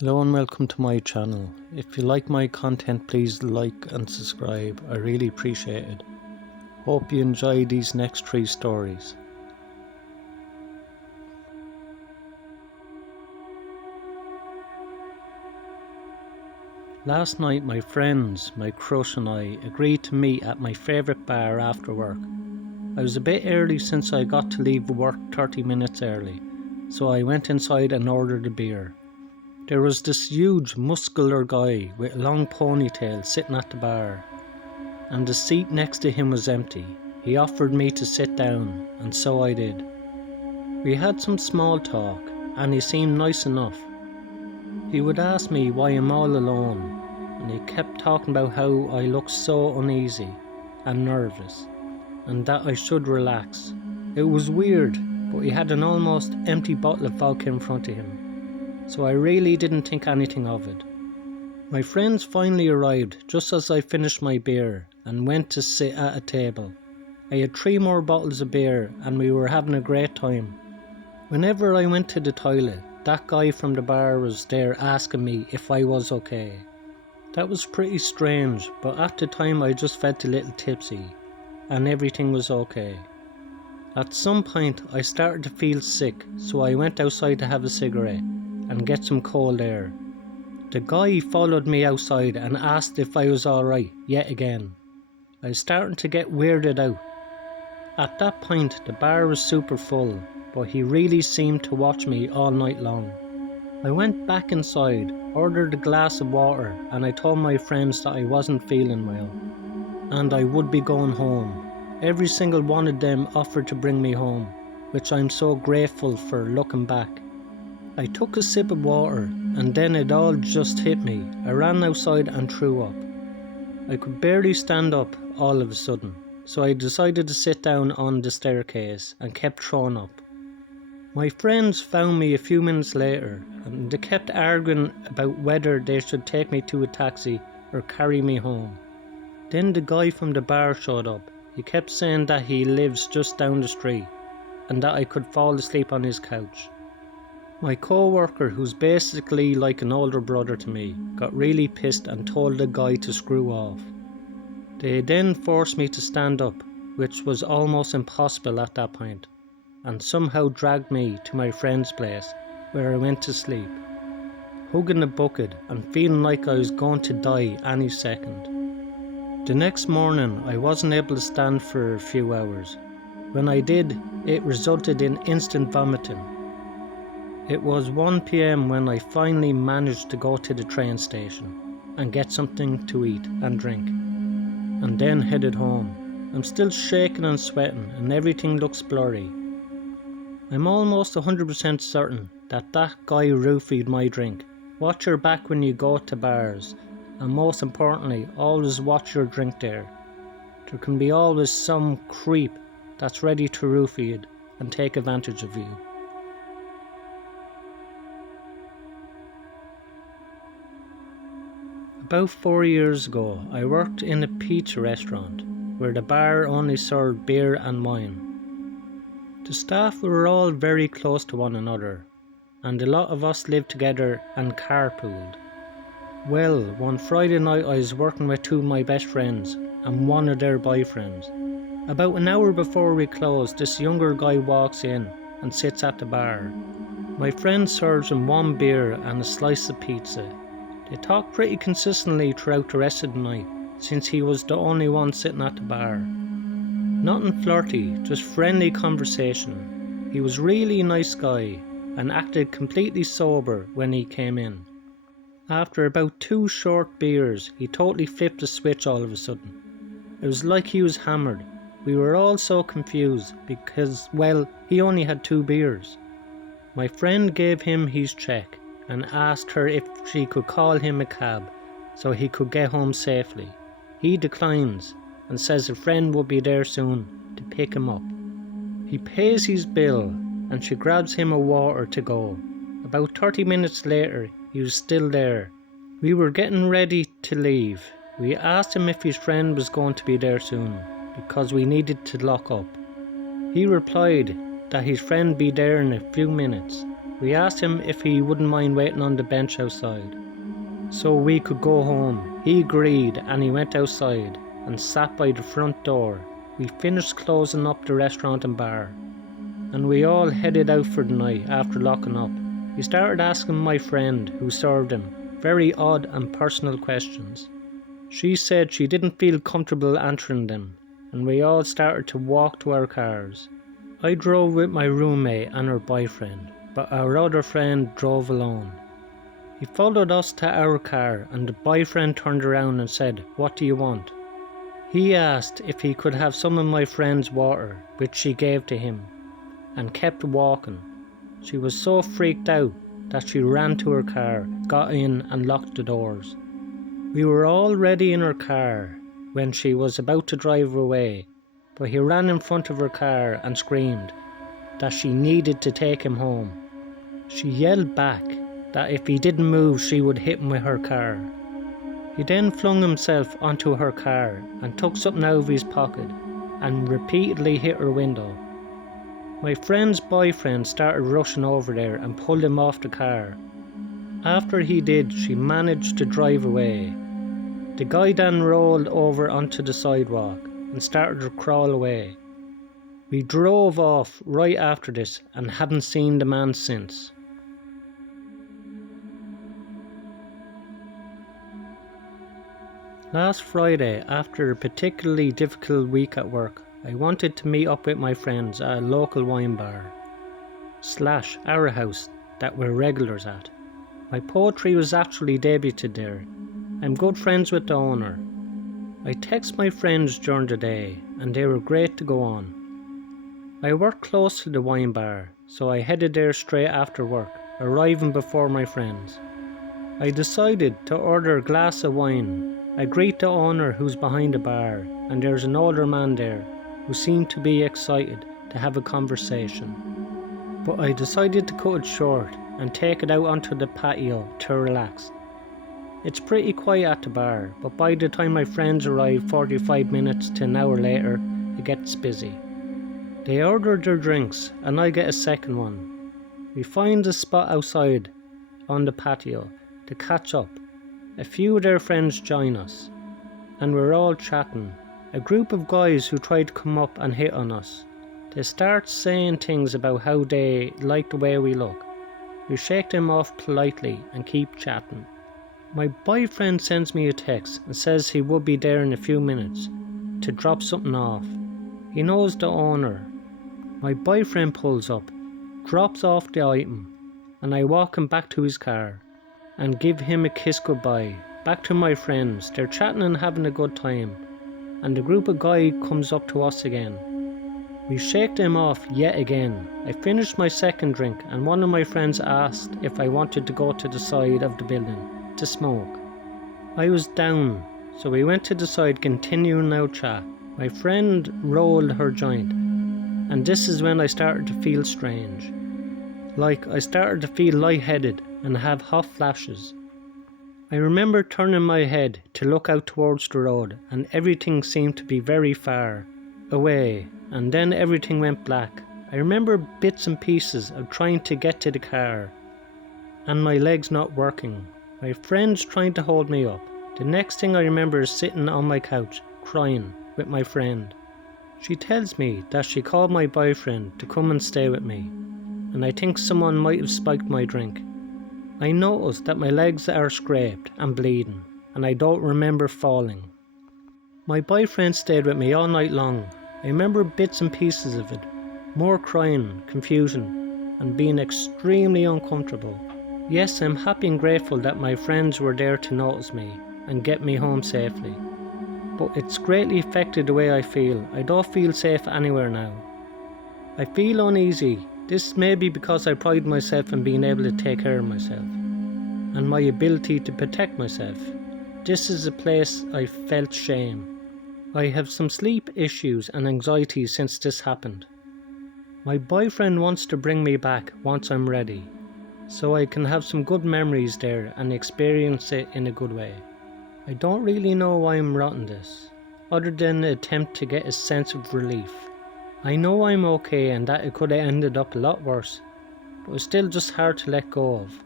Hello and welcome to my channel. If you like my content, please like and subscribe. I really appreciate it. Hope you enjoy these next 3 stories. Last night my friends, my crush and I agreed to meet at my favourite bar after work. I was a bit early since I got to leave work 30 minutes early, so I went inside and ordered a beer. There was this huge muscular guy with a long ponytail sitting at the bar, and the seat next to him was empty. He offered me to sit down, and so I did. We had some small talk, and he seemed nice enough. He would ask me why I'm all alone, and he kept talking about how I looked so uneasy and nervous, and that I should relax. It was weird, but he had an almost empty bottle of vodka in front of him, so I really didn't think anything of it. My friends finally arrived just as I finished my beer and went to sit at a table. I had 3 more bottles of beer and we were having a great time. Whenever I went to the toilet, that guy from the bar was there asking me if I was okay. That was pretty strange, but at the time I just felt a little tipsy and everything was okay. At some point I started to feel sick, so I went outside to have a cigarette and get some cold air. The guy followed me outside and asked if I was alright yet again. I was starting to get weirded out. At that point the bar was super full, but he really seemed to watch me all night long. I went back inside, ordered a glass of water, and I told my friends that I wasn't feeling well and I would be going home. Every single one of them offered to bring me home, which I'm so grateful for looking back. I took a sip of water and then it all just hit me. I ran outside and threw up. I could barely stand up all of a sudden, so I decided to sit down on the staircase and kept throwing up. My friends found me a few minutes later and they kept arguing about whether they should take me to a taxi or carry me home. Then the guy from the bar showed up. He kept saying that he lives just down the street and that I could fall asleep on his couch. My co-worker, who's basically like an older brother to me, got really pissed and told the guy to screw off. They then forced me to stand up, which was almost impossible at that point, and somehow dragged me to my friend's place, where I went to sleep, hugging a bucket and feeling like I was going to die any second. The next morning I wasn't able to stand for a few hours. When I did, it resulted in instant vomiting. It was 1 PM when I finally managed to go to the train station and get something to eat and drink, and then headed home. I'm still shaking and sweating and everything looks blurry. I'm almost 100% certain that guy roofied my drink. Watch your back when you go to bars, and most importantly, always watch your drink there. There can be always some creep that's ready to roofie you and take advantage of you. About 4 years ago, I worked in a pizza restaurant where the bar only served beer and wine. The staff were all very close to one another, and a lot of us lived together and carpooled. Well, one Friday night I was working with 2 of my best friends and one of their boyfriends. About an hour before we closed, this younger guy walks in and sits at the bar. My friend serves him 1 beer and a slice of pizza. They talked pretty consistently throughout the rest of the night, since he was the only one sitting at the bar. Nothing flirty, just friendly conversation. He was really a nice guy and acted completely sober when he came in. After about 2 short beers, he totally flipped the switch all of a sudden. It was like he was hammered. We were all so confused because, well, he only had 2 beers. My friend gave him his check and asked her if she could call him a cab so he could get home safely. He declines and says a friend will be there soon to pick him up. He pays his bill and she grabs him a water to go. About 30 minutes later, he was still there. We were getting ready to leave. We asked him if his friend was going to be there soon because we needed to lock up. He replied that his friend be there in a few minutes. We asked him if he wouldn't mind waiting on the bench outside, so we could go home. He agreed and he went outside and sat by the front door. We finished closing up the restaurant and bar, and we all headed out for the night after locking up. He started asking my friend who served him very odd and personal questions. She said she didn't feel comfortable answering them, and we all started to walk to our cars. I drove with my roommate and her boyfriend, but our other friend drove alone. He followed us to our car, and the boyfriend turned around and said, "What do you want?" He asked if he could have some of my friend's water, which she gave to him, and kept walking. She was so freaked out that she ran to her car, got in and locked the doors. We were already in her car when she was about to drive away, but he ran in front of her car and screamed that she needed to take him home. She yelled back that if he didn't move she would hit him with her car. He then flung himself onto her car and took something out of his pocket and repeatedly hit her window. My friend's boyfriend started rushing over there and pulled him off the car. After he did, she managed to drive away. The guy then rolled over onto the sidewalk and started to crawl away. We drove off right after this and haven't seen the man since. Last Friday, after a particularly difficult week at work, I wanted to meet up with my friends at a local wine bar / our house that we're regulars at. My poetry was actually debuted there. I'm good friends with the owner. I text my friends during the day and they were great to go on. I work close to the wine bar, so I headed there straight after work, arriving before my friends. I decided to order a glass of wine. I greet the owner who's behind the bar, and there's an older man there who seemed to be excited to have a conversation. But I decided to cut it short and take it out onto the patio to relax. It's pretty quiet at the bar, but by the time my friends arrive 45 minutes to an hour later, it gets busy. They order their drinks and I get a second one. We find a spot outside on the patio to catch up. A few of their friends join us, and we're all chatting. A group of guys who try to come up and hit on us. They start saying things about how they like the way we look. We shake them off politely and keep chatting. My boyfriend sends me a text and says he will be there in a few minutes to drop something off. He knows the owner. My boyfriend pulls up, drops off the item, and I walk him back to his car and give him a kiss goodbye. Back to my friends, they're chatting and having a good time, and the group of guys comes up to us again. We shake them off yet again. I finished my second drink and one of my friends asked if I wanted to go to the side of the building to smoke. I was down, so we went to the side continuing our chat. My friend rolled her joint, and this is when I started to feel strange. Like I started to feel lightheaded and have hot flashes. I remember turning my head to look out towards the road and everything seemed to be very far away, and then everything went black. I remember bits and pieces of trying to get to the car and my legs not working. My friends trying to hold me up. The next thing I remember is sitting on my couch crying with my friend. She tells me that she called my boyfriend to come and stay with me, and I think someone might have spiked my drink. I noticed that my legs are scraped and bleeding, and I don't remember falling. My boyfriend stayed with me all night long. I remember bits and pieces of it, more crying, confusion, and being extremely uncomfortable. Yes, I'm happy and grateful that my friends were there to notice me and get me home safely. But it's greatly affected the way I feel. I don't feel safe anywhere now. I feel uneasy. This may be because I pride myself in being able to take care of myself and my ability to protect myself. This is a place I felt shame. I have some sleep issues and anxiety since this happened. My boyfriend wants to bring me back once I'm ready, so I can have some good memories there and experience it in a good way. I don't really know why I'm writing this, other than an attempt to get a sense of relief. I know I'm okay and that it could have ended up a lot worse, but it was still just hard to let go of.